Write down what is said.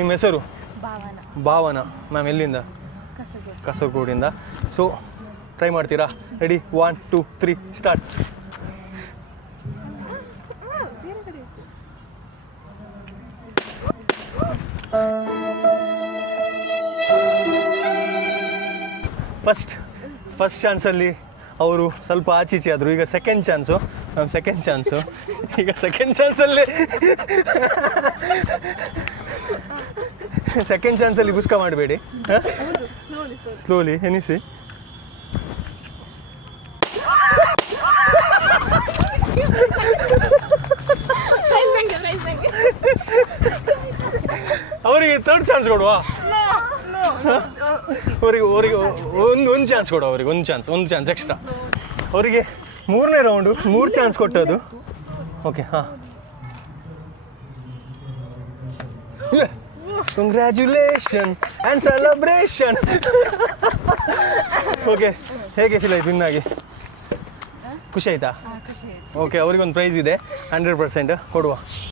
ನಿಮ್ಮ ಹೆಸರು? ಭಾವನ. ಭಾವನ. ಮ್ಯಾಮ್ ಎಲ್ಲಿಂದ? ಕಾಸರಗೋಡಿಂದ. ಸೊ ಟ್ರೈ ಮಾಡ್ತೀರಾ? Ready 1 2 3 start. ಫಸ್ಟ್ ಚಾನ್ಸಲ್ಲಿ ಅವರು ಸ್ವಲ್ಪ ಆಚೀಚೆ ಆದರು. ಈಗ ಸೆಕೆಂಡ್ ಚಾನ್ಸು. ಈಗ ಸೆಕೆಂಡ್ ಚಾನ್ಸಲ್ಲಿ ಬುಸ್ಕ ಮಾಡಬೇಡಿ. ಸ್ಲೋಲಿ ಎನಿಸಿ. ಅವರಿಗೆ ಥರ್ಡ್ ಚಾನ್ಸ್ ಕೊಡುವ. ಅವರಿಗೆ ಒಂದು ಚಾನ್ಸ್ ಕೊಡು. ಅವ್ರಿಗೆ ಒಂದು ಚಾನ್ಸ್ ಎಕ್ಸ್ಟ್ರಾ. ಅವರಿಗೆ 3ನೇ ರೌಂಡು 3 ಚಾನ್ಸ್ ಕೊಟ್ಟದ್ದು. ಓಕೆ, ಹಾಂ. Congratulation and celebration. ಓಕೆ, ಹೇಗೆ ಫೀಲ್ ಆಯ್ತು ವಿನ್ ಆಗಿ? ಖುಷಿ ಆಯ್ತಾ? ಓಕೆ, ಅವ್ರಿಗೊಂದು ಪ್ರೈಸ್ ಇದೆ 100% ಕೊಡುವ.